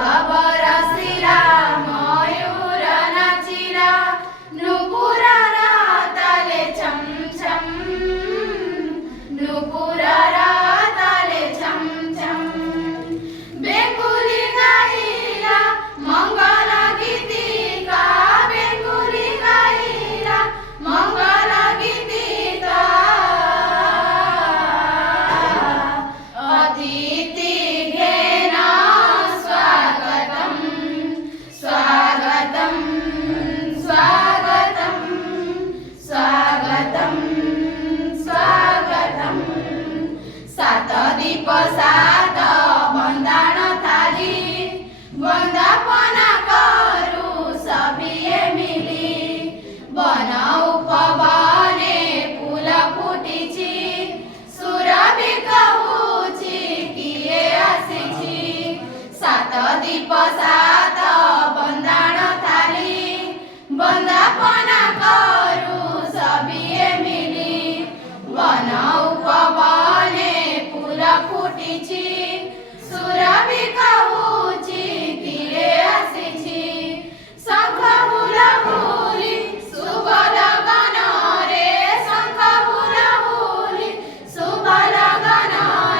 खबर श्रीरा मयूर नाचिरा नुपुरा राताले छम छम नुपुरा राताले छम छम बेंगुली गाईला मंगल गीतिका बेंगुली गाईला मंगल गीतिका अतिथि घेना स्वागतम स्वागतम स्वागतम स्वागतम स्वागतम सात दीप सात बंदाण थाली बंदापना करू सबिए मिली बन उपवने फूल फुटिछि सुरभि कहूछि किए आसिछि सात दीप सात बंदाण थाली बंदापना करू सबिए मिली बन उपवने फूल फुटिछि सुरभि कहूछि किए आसिछि शंख हुलहुली शुभ लगन रे शंख हुलहुली शुभ लगन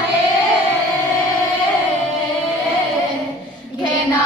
रे घेना